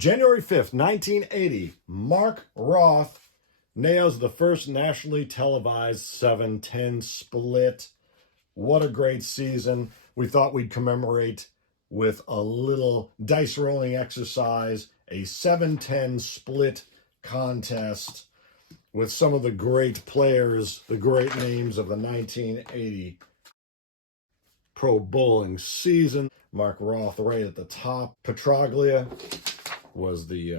January 5th, 1980, Mark Roth nails the first nationally televised 7-10 split. What a great season. We thought we'd commemorate with a little dice rolling exercise, a 7-10 split contest with some of the great players, the great names of the 1980 pro bowling season. Mark Roth right at the top. Petraglia was the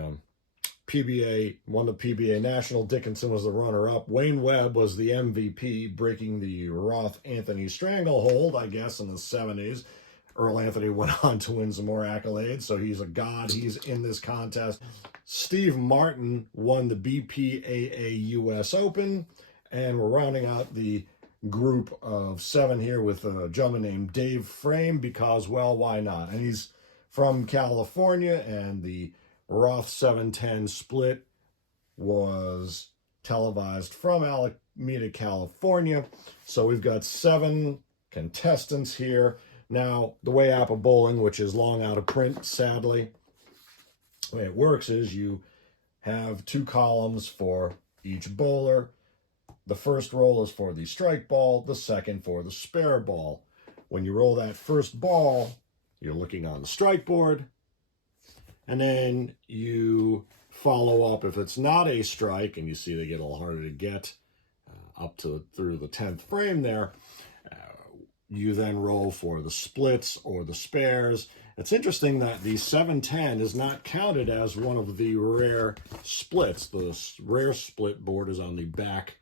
PBA, won the PBA National. Dickinson was the runner-up. Wayne Webb was the MVP, breaking the Roth-Anthony stranglehold, I guess, in the 70s. Earl Anthony went on to win some more accolades, so he's a god. He's in this contest. Steve Martin won the BPAA US Open, and we're rounding out the group of 7 here with a gentleman named Dave Frame because, well, why not? And he's from California, and the Roth 7-10 split was televised from Alameda, California. So we've got 7 contestants here. Now, the way APBA Bowling, which is long out of print, sadly, the way it works is you have 2 columns for each bowler. The first roll is for the strike ball, the second for the spare ball. When you roll that first ball, you're looking on the strike board, and then you follow up if it's not a strike, and you see they get a little harder to get up to through the 10th frame there. You then roll for the splits or the spares. It's interesting that the 7-10 is not counted as one of the rare splits. The rare split board is on the back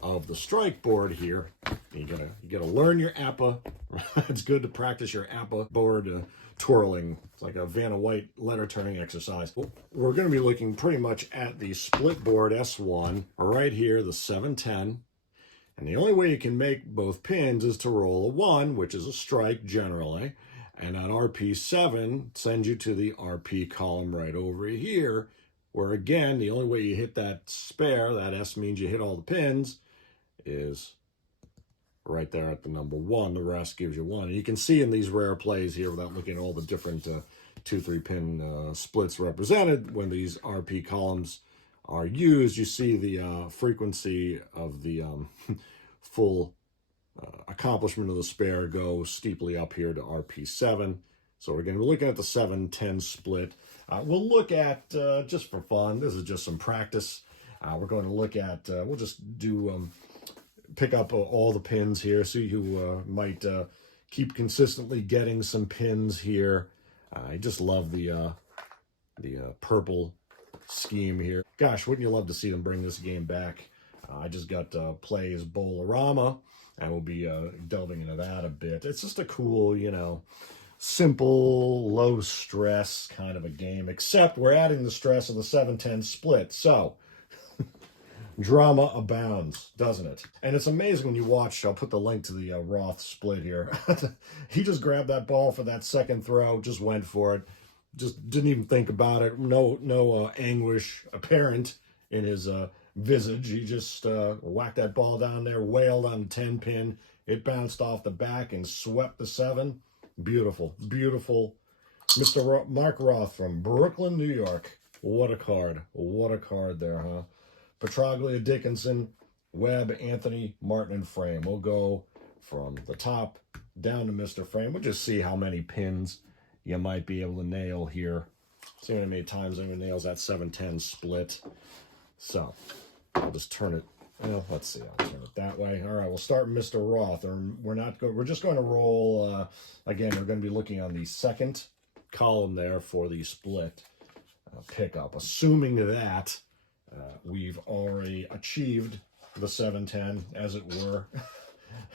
of the strike board here. You gotta learn your APBA. It's good to practice your APBA board twirling. It's like a Vanna White letter turning exercise. We're going to be looking pretty much at the split board S1 right here, the 7-10. And the only way you can make both pins is to roll a 1, which is a strike generally. And that RP7 sends you to the RP column right over here, where again, the only way you hit that spare, that S means you hit all the pins, is right there at the number 1. The rest gives you 1. And you can see in these rare plays here, without looking at all the different 2-3 pin splits represented, when these RP columns are used, you see the frequency of the full accomplishment of the spare go steeply up here to RP7. So we're going to be looking at the 7-10 split. We'll look at, just for fun, this is just some practice. We're going to look at, we'll just do, pick up all the pins here, see who might keep consistently getting some pins here. I just love the purple scheme here. Gosh, wouldn't you love to see them bring this game back? I just got Plays Bowlerama, and we'll be delving into that a bit. It's just a cool, simple, low stress kind of a game, except we're adding the stress of the 7-10 split. So drama abounds, doesn't it? And it's amazing when you watch, I'll put the link to the Roth split here. He just grabbed that ball for that second throw, just went for it. Just didn't even think about it. No anguish apparent in his visage. He just whacked that ball down there, wailed on the 10 pin. It bounced off the back and swept the 7. Beautiful, beautiful. Mr. Mark Roth from Brooklyn, New York. What a card. What a card there, huh? Petraglia, Dickinson, Webb, Anthony, Martin, and Frame. We'll go from the top down to Mr. Frame. We'll just see how many pins you might be able to nail here. See how many times anyone nails that 7-10 split. So I'll just turn it. Well, let's see. I'll turn it that way. All right, we'll start Mr. Roth. We're just going to roll. Again, we're going to be looking on the second column there for the split pickup. Assuming that we've already achieved the 7-10, as it were.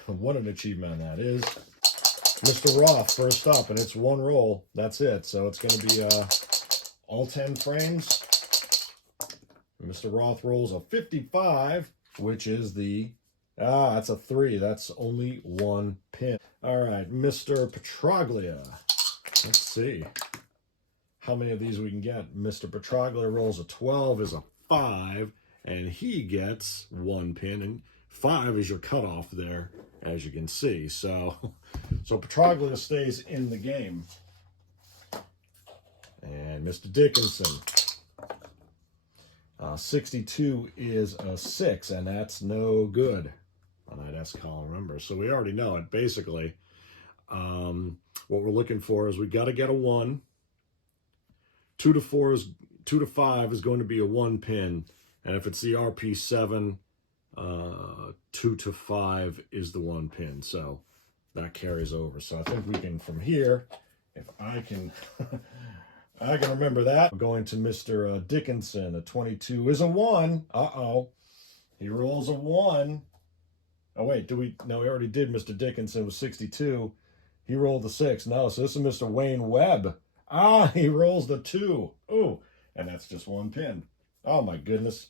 What an achievement that is. Mr. Roth first up, and it's 1 roll. That's it. So it's going to be all 10 frames. Mr. Roth rolls a 55, which is the, that's a 3. That's only 1 pin. All right, Mr. Petraglia. Let's see how many of these we can get. Mr. Petraglia rolls a 12, is a 5, and he gets 1 pin, and 5 is your cutoff there, as you can see. So Petraglia stays in the game. And Mr. Dickinson. 62 is a 6, and that's no good on that S column number. So we already know it. Basically, what we're looking for is we got to get a 1. 2 to 5 is going to be a 1 pin, and if it's the RP7, 2 to 5 is the 1 pin. So that carries over. So I think we can, from here, if I can I can remember that. Going to Mr. Dickinson. A 22 is a 1. Uh-oh. He rolls a 1. Oh, wait. No, we already did. Mr. Dickinson was 62. He rolled the 6. No, so this is Mr. Wayne Webb. Ah, he rolls the 2. Ooh, and that's just 1 pin. Oh, my goodness.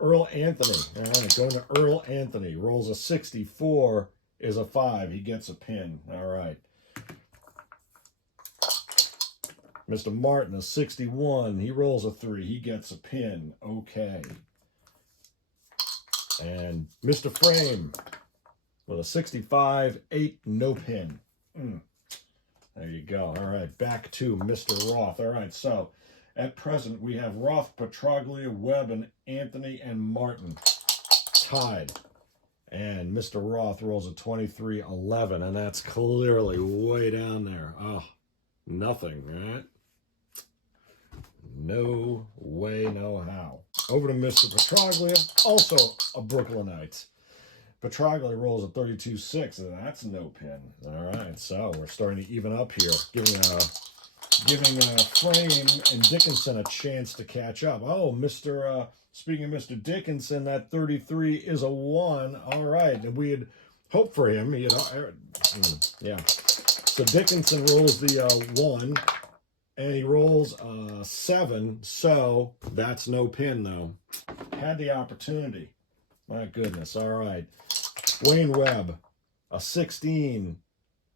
Earl Anthony. All right, going to Earl Anthony. Rolls a 64 is a 5. He gets a pin. All right. Mr. Martin, a 61. He rolls a 3. He gets a pin. Okay. And Mr. Frame with a 65, 8, no pin. There you go. All right, back to Mr. Roth. All right, so at present we have Roth, Petraglia, Webb, and Anthony, and Martin tied. And Mr. Roth rolls a 23, 11, and that's clearly way down there. Oh, nothing, right? No way, no how. Over to Mr. Petraglia, also a Brooklynite. Petraglia rolls a 32-6, and that's no pin. All right, so we're starting to even up here, giving Frame and Dickinson a chance to catch up. Oh, speaking of Mr. Dickinson, that 33 is a 1. All right, and we had hoped for him. Yeah. So Dickinson rolls the 1. And he rolls 7, so that's no pin, though. Had the opportunity. My goodness, all right. Wayne Webb, a 16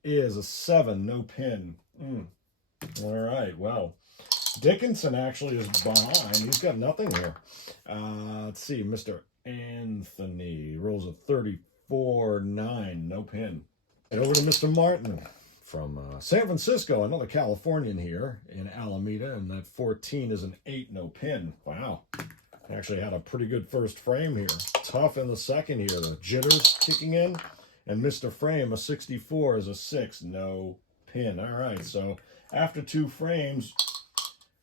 is a 7, no pin. All right, well, Dickinson actually is behind. He's got nothing here. Let's see, Mr. Anthony rolls a 34, 9, no pin. And over to Mr. Martin. From San Francisco, another Californian here in Alameda, and that 14 is an 8, no pin. Wow. Actually had a pretty good first frame here. Tough in the second here. The jitters kicking in. And Mr. Frame, a 64 is a 6, no pin. All right, so after 2 frames,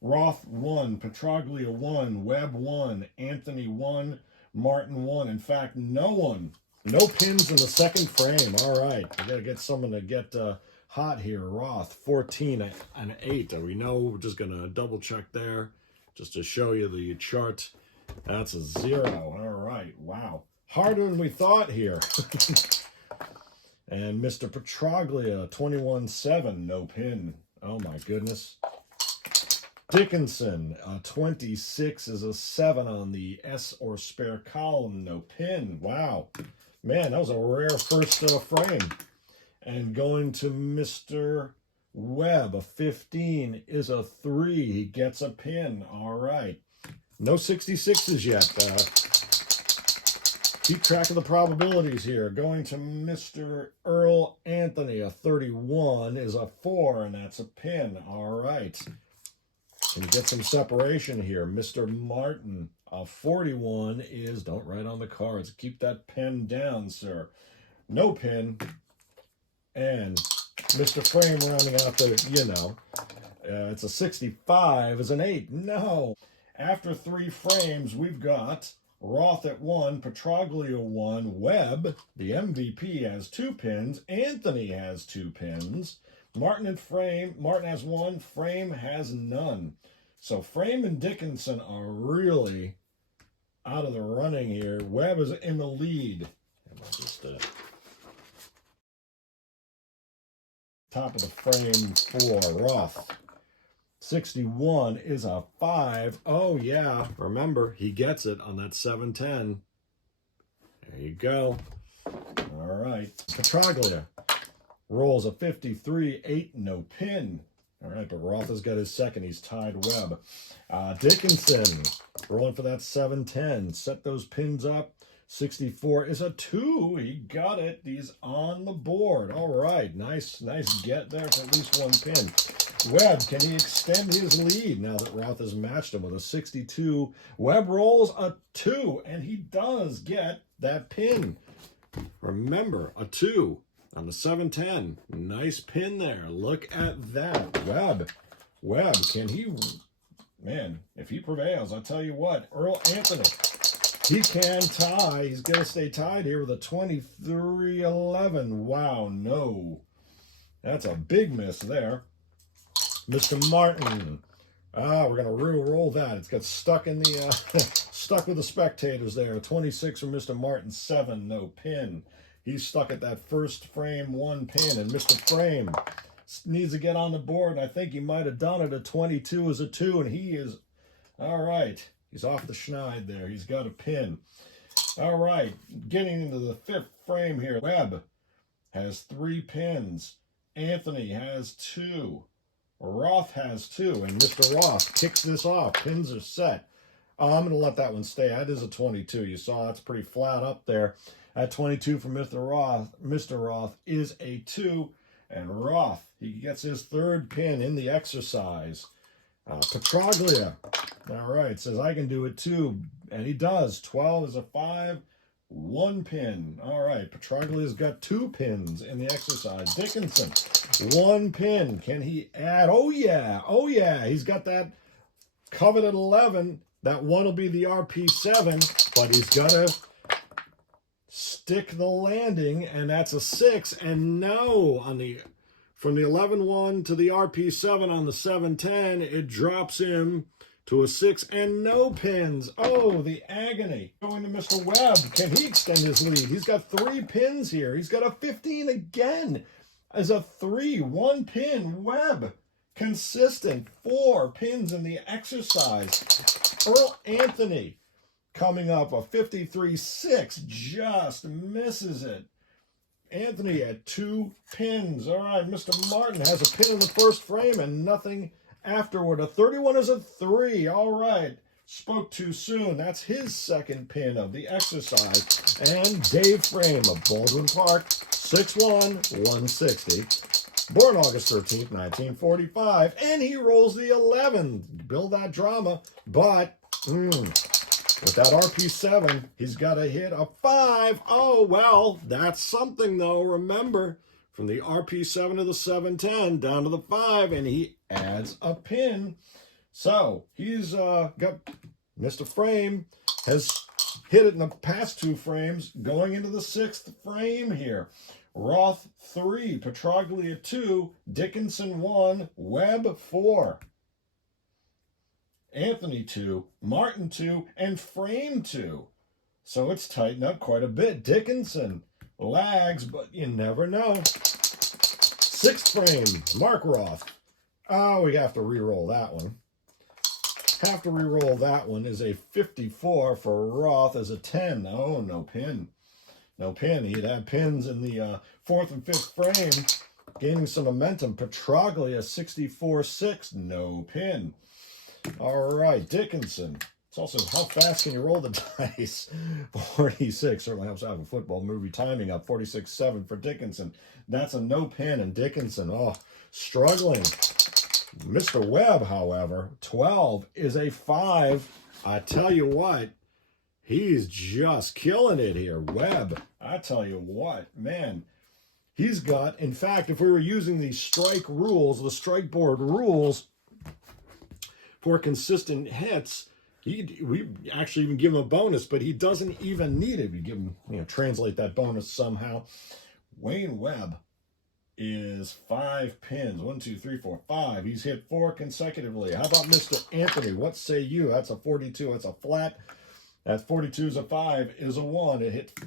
Roth 1, Petraglia 1, Webb 1, Anthony 1, Martin 1. In fact, no pins in the second frame. All right, I got to get someone to get... hot here. Roth 14 and 8. We know we're just gonna double check there just to show you the chart. That's a 0. All right, wow, harder than we thought here. And Mr. Petraglia 21-7, no pin. Oh my goodness. Dickinson 26 is a 7 on the S or spare column, no pin. Wow, man, that was a rare first frame. And going to Mr. Webb, a 15 is a 3. He gets a pin. All right. No 66s yet. Keep track of the probabilities here. Going to Mr. Earl Anthony, a 31 is a 4, and that's a pin. All right. Can you get some separation here? Mr. Martin, a 41 is, don't write on the cards. Keep that pen down, sir. No pin. And Mr. Frame rounding out the, it's a 65 is an 8. No. After 3 frames, we've got Roth at 1, Petraglia 1, Webb, the MVP, has 2 pins. Anthony has 2 pins. Martin has 1, Frame has none. So Frame and Dickinson are really out of the running here. Webb is in the lead. Top of the frame for Roth. 61 is a 5. Oh, yeah. Remember, he gets it on that 7-10. There you go. All right. Petraglia rolls a 53, 8, no pin. All right, but Roth has got his second. He's tied Webb. Dickinson rolling for that 7-10. Set those pins up. 64 is a 2. He got it. He's on the board. All right. Nice get there for at least 1 pin. Webb, can he extend his lead now that Roth has matched him with a 62? Webb rolls a 2, and he does get that pin. Remember, a 2 on the 7-10. Nice pin there. Look at that. Webb, can he... Man, if he prevails, I'll tell you what, Earl Anthony, he can tie. He's going to stay tied here with a 23-11. Wow, no. That's a big miss there. Mr. Martin. We're going to re-roll that. It's got stuck in the stuck with the spectators there. 26 from Mr. Martin, 7, no pin. He's stuck at that first frame, 1 pin, and Mr. Frame needs to get on the board. I think he might have done it. A 22 is a 2, and he is all right. He's off the schneid there. He's got a pin. All right, getting into the 5th frame here. Webb has 3 pins. Anthony has 2. Roth has 2, and Mr. Roth kicks this off. Pins are set. I'm going to let that one stay. That is a 22. You saw that's pretty flat up there. At 22 for Mr. Roth. Mr. Roth is a 2, and Roth, he gets his 3rd pin in the exercise. Petroglia, all right, says I can do it too, and he does. 12 is a 5, 1 pin. All right, Petroglia's got 2 pins in the exercise. Dickinson, 1 pin. Can he add? Oh yeah, he's got that coveted 11. That one will be the RP7, but he's got to stick the landing, and that's a 6. And no, from the 11-1 to the RP7 on the 7-10, it drops him to a 6 and no pins. Oh, the agony. Going to Mr. Webb. Can he extend his lead? He's got 3 pins here. He's got a 15 again as a 3, 1 pin. Webb, consistent, 4 pins in the exercise. Earl Anthony coming up, a 53-6, just misses it. Anthony had 2 pins. All right, Mr. Martin has a pin in the first frame and nothing afterward. A 31 is a 3. All right, spoke too soon. That's his 2nd pin of the exercise. And Dave Frame of Baldwin Park, 6'1", 160. Born August 13th, 1945. And he rolls the 11. Build that drama. But, with that RP7, he's got to hit a 5. Oh, well, that's something, though. Remember, from the RP7 to the 710 down to the 5, and he adds a pin. So he's got Mr. Frame has hit it in the past 2 frames, going into the 6th frame here. Roth 3, Petroglia 2, Dickinson 1, Webb 4. Anthony 2, Martin 2, and Frame 2. So it's tightened up quite a bit. Dickinson lags, but you never know. 6th frame, Mark Roth. Oh, we have to re-roll that one. Have to re-roll that one. Is a 54 for Roth as a 10. Oh, no pin. No pin. He'd have pins in the 4th and 5th frame, gaining some momentum. Petroglia 64-6, no pin. All right, Dickinson. It's also how fast can you roll the dice? 46 certainly helps out with football movie timing up. 46-7 for Dickinson. That's a no pin, and Dickinson, struggling. Mr. Webb, however, 12 is a 5. I tell you what, he's just killing it here. Webb, I tell you what, man, he's got, in fact, if we were using the strike rules, the strike board rules for consistent hits, we actually even give him a bonus, but he doesn't even need it. We give him, translate that bonus somehow. Wayne Webb is 5 pins. 1, 2, 3, 4, 5. He's hit 4 consecutively. How about Mr. Anthony? What say you? That's a 42. That's a flat. That 42 is a 5, is a 1. It hit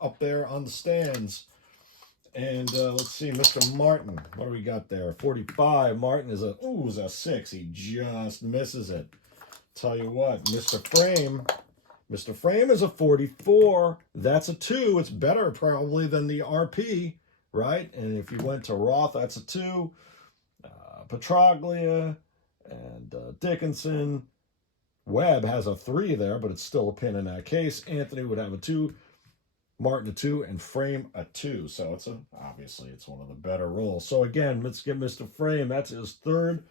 up there on the stands. And let's see, Mr. Martin. What do we got there? 45. Martin is a 6. He just misses it. Tell you what, Mr. Frame is a 44. That's a 2. It's better probably than the RP, right? And if you went to Roth, that's a 2. Petroglia and Dickinson. Webb has a 3 there, but it's still a pin in that case. Anthony would have a 2. Martin a 2, and Frame a 2. So obviously it's one of the better rolls. So again, let's get Mr. Frame. That's his third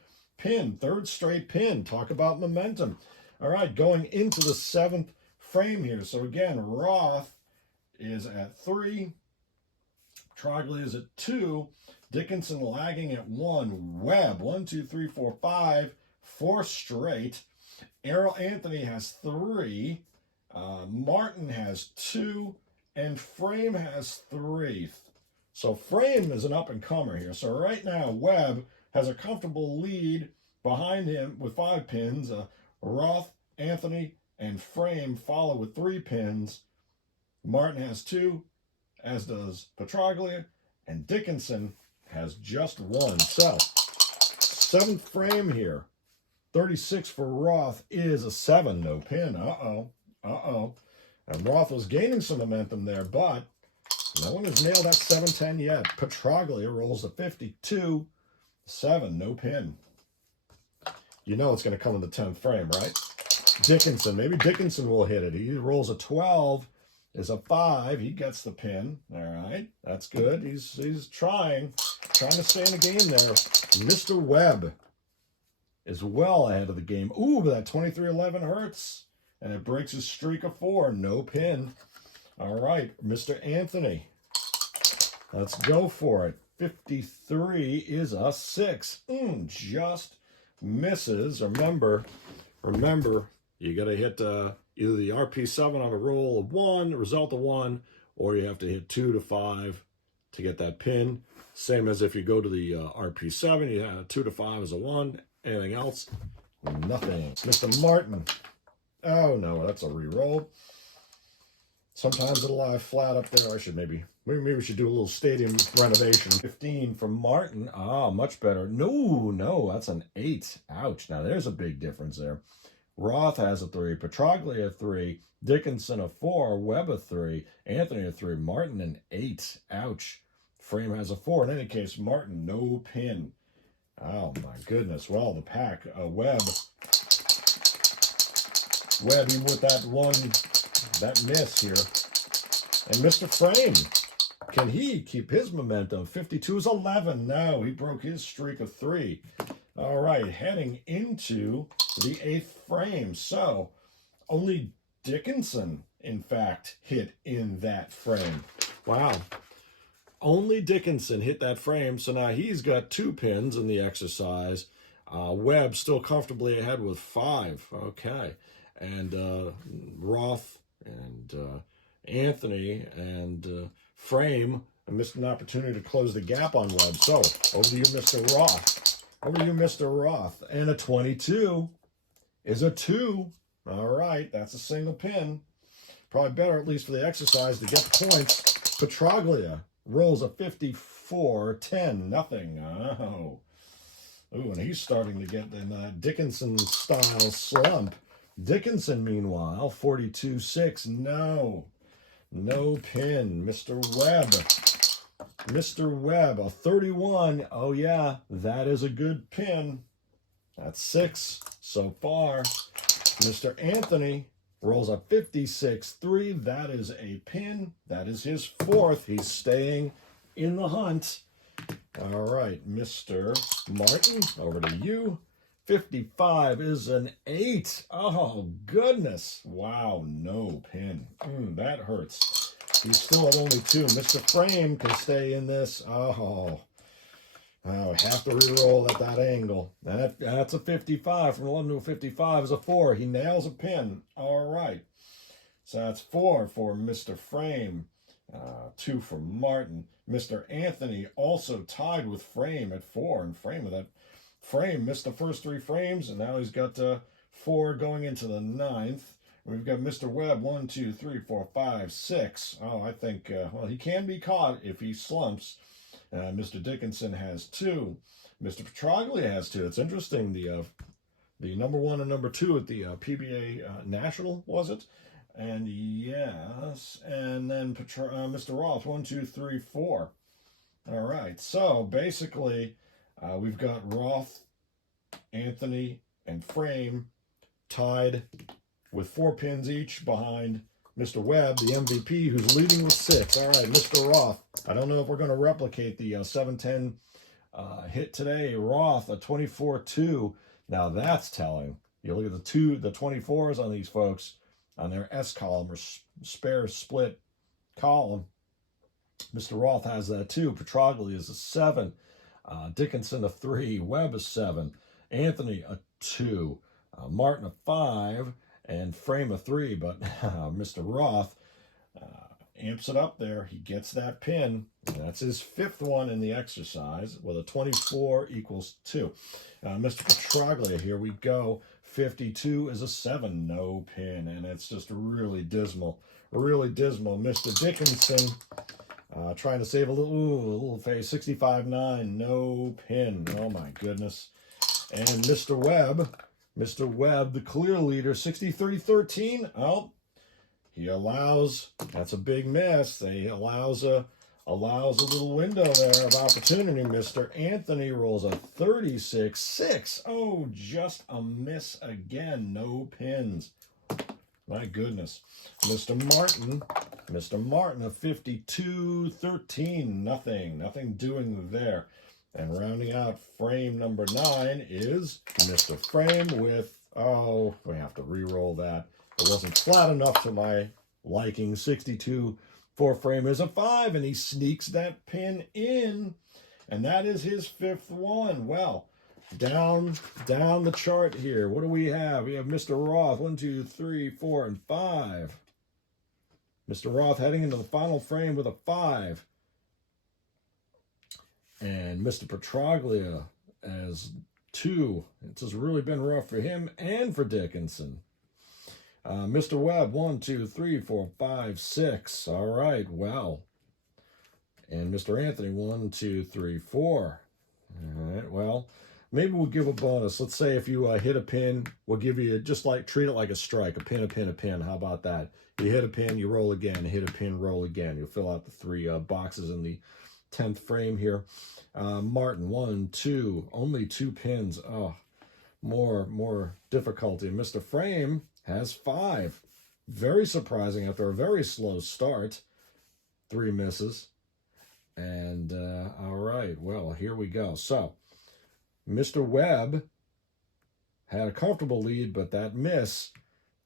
straight pin. Talk about momentum. All right, going into the 7th frame here. So again, Roth is at 3. Petraglia is at 2. Dickinson lagging at 1. Webb, 1, 2, 3, 4, 5. 4 straight. Errol Anthony has 3. Martin has 2. And Frame has 3. So Frame is an up-and-comer here. So right now, Webb has a comfortable lead behind him with 5 pins. Roth, Anthony, and Frame follow with 3 pins. Martin has 2, as does Petraglia, and Dickinson has just 1. So, 7th frame here. 36 for Roth is a 7, no pin. Uh-oh. And Roth was gaining some momentum there, but no one has nailed that 7-10 yet. Petraglia rolls a 52, 7, no pin. You know it's going to come in the 10th frame, right? Dickinson, maybe Dickinson will hit it. He rolls a 12, is a 5. He gets the pin. All right, that's good. He's trying to stay in the game there. Mr. Webb is well ahead of the game. Ooh, but that 23-11 hurts. And it breaks his streak of 4. No pin. All right, Mr. Anthony. Let's go for it. 53 is a 6. Just misses. Remember, you got to hit either the RP7 on a roll of 1, result of 1, or you have to hit 2 to 5 to get that pin. Same as if you go to the RP7, you have 2 to 5 is a 1. Anything else? Nothing. Mr. Martin. Oh, no, that's a re-roll. Sometimes it'll lie flat up there. Maybe we should do a little stadium renovation. 15 from Martin. Ah, much better. No, that's an 8. Ouch. Now, there's a big difference there. Roth has a 3. Petraglia a 3. Dickinson a 4. Webb a 3. Anthony a 3. Martin an 8. Ouch. Frame has a 4. In any case, Martin, no pin. Oh, my goodness. Well, the pack. Webb, even with that miss here. And Mr. Frame, can he keep his momentum? 52 is 11. No, he broke his streak of 3. All right, heading into the 8th frame. So, only Dickinson, in fact, hit in that frame. Wow. Only Dickinson hit that frame, so now he's got 2 pins in the exercise. Webb still comfortably ahead with 5. Okay. And Roth and Anthony and Frame missed an opportunity to close the gap on Webb. So, over to you, Mr. Roth. And a 22 is a 2. All right, that's a single pin. Probably better, at least for the exercise, to get the points. Petraglia rolls a 54, 10, nothing. Oh. Ooh, and he's starting to get in that Dickinson-style slump. Dickinson, meanwhile, 42, 6, no pin. Mr. Webb, a 31. Oh, yeah, that is a good pin. That's 6 so far. Mr. Anthony rolls a 56, 3. That is a pin. That is his 4th. He's staying in the hunt. All right, Mr. Martin, over to you. 55 is an 8. Oh, goodness. Wow, no pin. That hurts. He's still at only 2. Mr. Frame can stay in this. Oh, have to re-roll at that angle. That's a 55. From 11 to a 55 is a 4. He nails a pin. All right. So that's 4 for Mr. Frame. 2 for Martin. Mr. Anthony also tied with Frame at 4. And Frame missed the first 3 frames, and now he's got 4 going into the 9th. We've got Mr. Webb, 1, 2, 3, 4, 5, 6. Oh, I think, he can be caught if he slumps. Mr. Dickinson has 2. Mr. Petraglia has 2. It's interesting, the number 1 and number 2 at the PBA National, was it? And yes, and then Mr. Roth, 1, 2, 3, 4. All right, so basically, we've got Roth, Anthony, and Frame tied with 4 pins each behind Mr. Webb, the MVP, who's leading with 6. All right, Mr. Roth. I don't know if we're going to replicate the 7-10 hit today. Roth, a 24-2. Now that's telling. You look at the 24s on these folks on their S column or spare split column. Mr. Roth has that too. Petroglia is a 7. Dickinson a 3. Webb a 7. Anthony a 2. Martin a 5. And Frame a 3. But Mr. Roth amps it up there. He gets that pin. That's his 5th one in the exercise with a 24 equals 2. Mr. Petroglia, here we go. 52 is a 7, no pin. And it's just really dismal. Really dismal. Mr. Dickinson trying to save a little face. 65-9, no pin. Oh my goodness. And Mr. Webb, the clear leader, 63-13. Oh, he allows, that's a big miss. He allows a little window there of opportunity. Mr. Anthony rolls a 36-6. Oh, just a miss again. No pins. My goodness. Mr. Martin, a 52-13. Nothing doing there. And rounding out frame number 9 is Mr. Frame with, oh, we have to re-roll that. It wasn't flat enough to my liking. 62 for Frame is a 5, and he sneaks that pin in. And that is his 5th one. Well, down the chart here. What do we have? We have Mr. Roth, 1, 2, 3, 4, and 5. Mr. Roth heading into the final frame with a 5. And Mr. Petroglia as 2. It's just really been rough for him and for Dickinson. Mr. Webb, 1, 2, 3, 4, 5, 6. All right, well. And Mr. Anthony, 1, 2, 3, 4. All right, well, maybe we'll give a bonus. Let's say if you hit a pin, we'll give you, treat it like a strike, a pin, a pin, a pin. How about that? You hit a pin, you roll again, hit a pin, roll again. You'll fill out the 3 boxes in the 10th frame here. Martin, 1, 2, only 2 pins. Oh, more difficulty. Mr. Frame has 5. Very surprising after a very slow start. 3 misses. And, all right, well, here we go. So, Mr. Webb had a comfortable lead, but that miss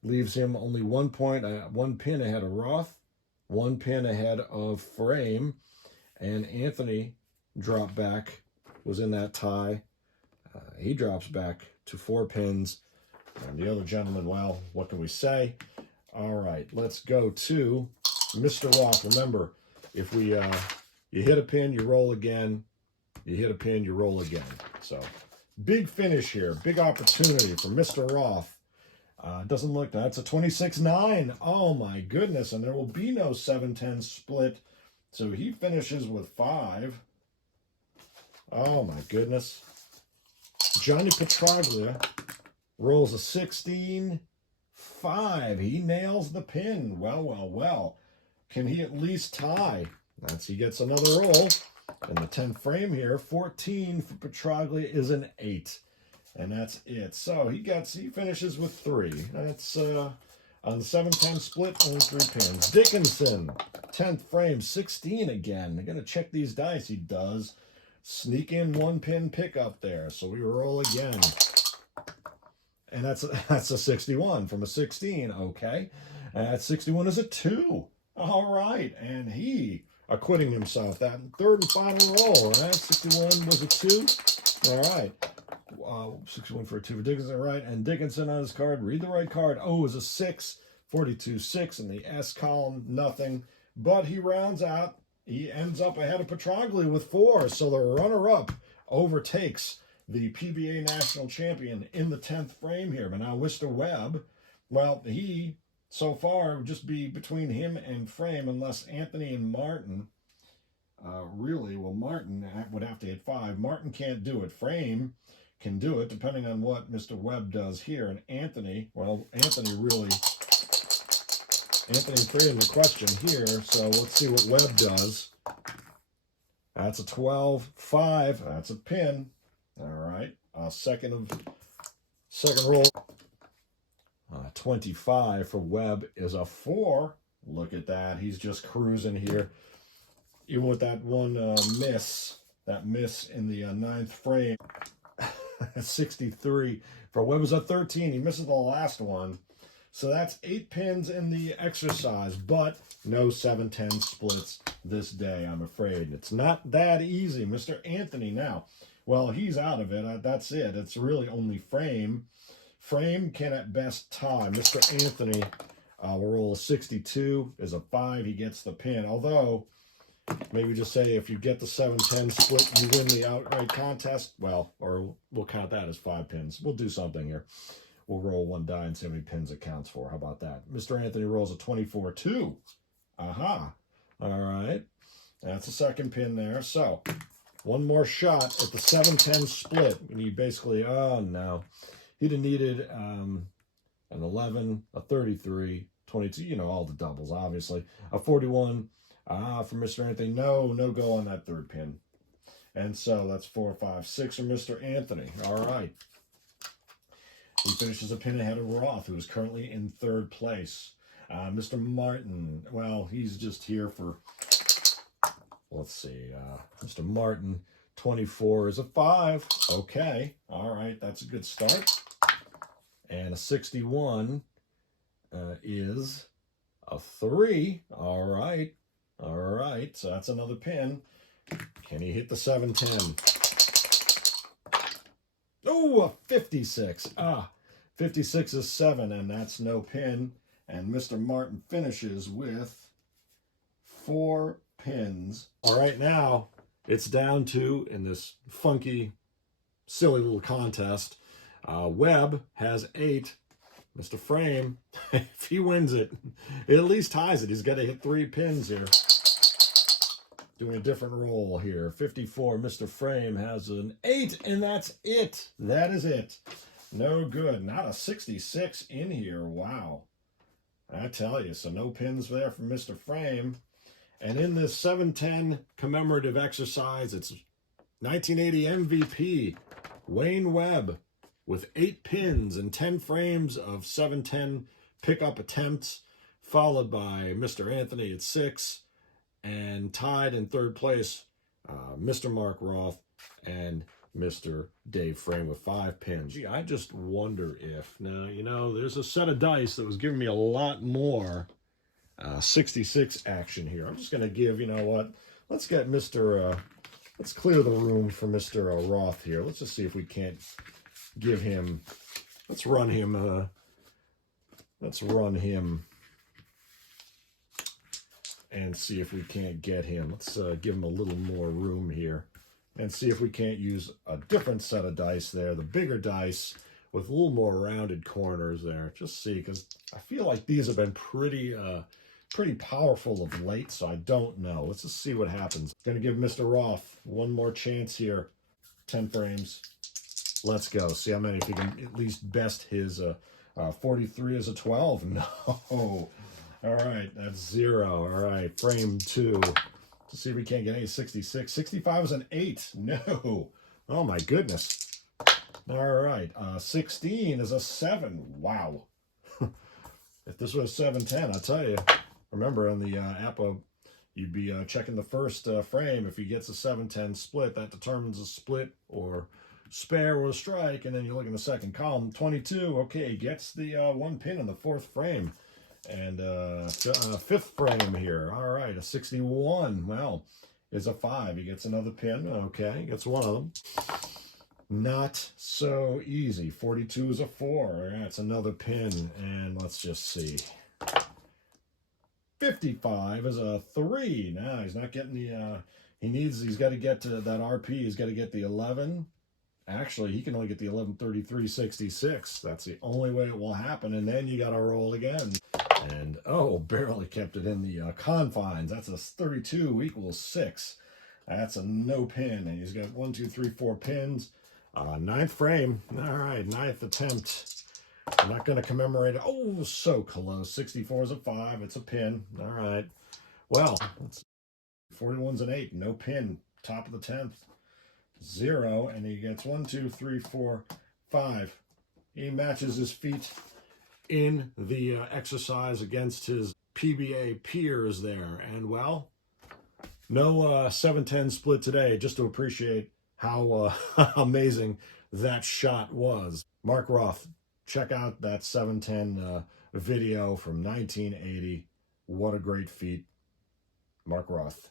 leaves him only 1 point, 1 pin ahead of Roth, 1 pin ahead of Frame, and Anthony dropped back, was in that tie. He drops back to 4 pins. And the other gentleman, well, what can we say? All right, let's go to Mr. Roth. Remember, if we you hit a pin, you roll again. You hit a pin, you roll again. So, big finish here. Big opportunity for Mr. Roth. Doesn't look, that's a 26-9. Oh, my goodness. And there will be no 7-10 split. So, he finishes with 5. Oh, my goodness. Johnny Petroglia rolls a 16-5. He nails the pin. Well. Can he at least tie? He gets another roll. In the 10th frame here, 14 for Petroglia is an 8. And that's it. So he finishes with 3. That's on the 7-10 split, only 3 pins. Dickinson, 10th frame, 16 again. I'm going to check these dice. He does sneak in 1 pin pickup there. So we roll again. And that's a 61 from a 16. Okay. And that 61 is a 2. All right. And he acquitting himself. That 3rd and final roll. All right. 61 was a 2. All right. 61 for a 2 for Dickinson. Right. And Dickinson on his card. Read the right card. Oh, it was a 6. 42-6 in the S column. Nothing. But he rounds out. He ends up ahead of Petroglia with 4. So the runner-up overtakes the PBA national champion in the 10th frame here. But now Mr. Webb, well, he, so far, would just be between him and Frame, unless Anthony and Martin, Martin would have to hit 5. Martin can't do it. Frame can do it, depending on what Mr. Webb does here. And Anthony created the question here, so let's see what Webb does. That's a 12-5. That's a pin. All right. Second roll. 25 for Webb is a 4. Look at that. He's just cruising here. Even with that one miss in the ninth frame. 63 for what was a 13. He misses the last one. So that's 8 pins in the exercise, but no 7-10 splits this day, I'm afraid. It's not that easy. Mr. Anthony now, well, he's out of it. That's it. It's really only frame. Frame can at best tie. Mr. Anthony will roll a 62 is a 5. He gets the pin. Although, maybe just say if you get the 7-10 split, you win the outright contest. Well, or we'll count that as 5 pins. We'll do something here. We'll roll one die and see how many pins it counts for. How about that? Mr. Anthony rolls a 24-2. Aha. All right. That's the second pin there. So, one more shot at the 7-10 split. And he basically, oh no. He'd have needed an 11, a 33, 22, you know, all the doubles, obviously. A 41. For Mr. Anthony, no go on that third pin. And so that's 4, 5, 6 for Mr. Anthony. All right. He finishes a pin ahead of Roth, who is currently in third place. Mr. Martin, well, he's just here for, let's see, Mr. Martin, 24 is a 5. Okay. All right. That's a good start. And a 61 is a 3. All right. All right. So that's another pin. Can he hit the 7-10? Oh, a 56. 56 is 7, and that's no pin. And Mr. Martin finishes with 4 pins. All right, now it's down to, in this funky, silly little contest, Webb has 8. Mr. Frame, if he wins it, it at least ties it. He's got to hit 3 pins here. Doing a different roll here. 54, Mr. Frame has an 8, and that's it. That is it. No good. Not a 66 in here. Wow. I tell you, so no pins there for Mr. Frame. And in this 7-10 commemorative exercise, it's 1980 MVP, Wayne Webb, with 8 pins and 10 frames of 7-10 pickup attempts, followed by Mr. Anthony at 6, and tied in third place, Mr. Mark Roth and Mr. Dave Frame with 5 pins. Gee, I just wonder if, now, you know, there's a set of dice that was giving me a lot more 66 action here. I'm just going to give, you know what, let's get Mr. Let's clear the room for Mr. Roth here. Let's just see if we can't give him, let's run him and see if we can't get him. Let's give him a little more room here and see if we can't use a different set of dice there, the bigger dice with a little more rounded corners there. Just see, because I feel like these have been pretty powerful of late, so I don't know. Let's just see what happens. Going to give Mr. Roth one more chance here. 10 frames. Let's go. See how many, if he can at least best his 43 is a 12. No. All right, that's 0. All right, frame 2. To see if we can't get any 66. 65 is an 8. No. Oh, my goodness. All right, 16 is a 7. Wow. If this was 7-10, I'll tell you. Remember, on the APBA, you'd be checking the first frame. If he gets a 7-10 split, that determines a split or spare or a strike. And then you look in the second column. 22, okay, gets the 1 pin in the 4th frame. And 5th frame here. All right, a 61. Well, is a 5. He gets another pin. Okay, gets one of them. Not so easy. 42 is a 4. That's another pin. And let's just see. 55 is a 3. Now he's not getting the. He's got to get to that RP. He's got to get the 11. Actually, he can only get the 1133.66. That's the only way it will happen. And then you got to roll again. And, oh, barely kept it in the confines. That's a 32 equals 6. That's a no pin. And he's got 1, 2, 3, 4 pins. 9th frame. All right, 9th attempt. I'm not going to commemorate it. Oh, so close. 64 is a 5. It's a pin. All right. Well, 41's an 8. No pin. Top of the 10th. 0. And he gets 1, 2, 3, 4, 5. He matches his feet in the exercise against his PBA peers there. And, well, no 710 split today, just to appreciate how amazing that shot was. Mark Roth, check out that 710 video from 1980. What a great feat. Mark Roth.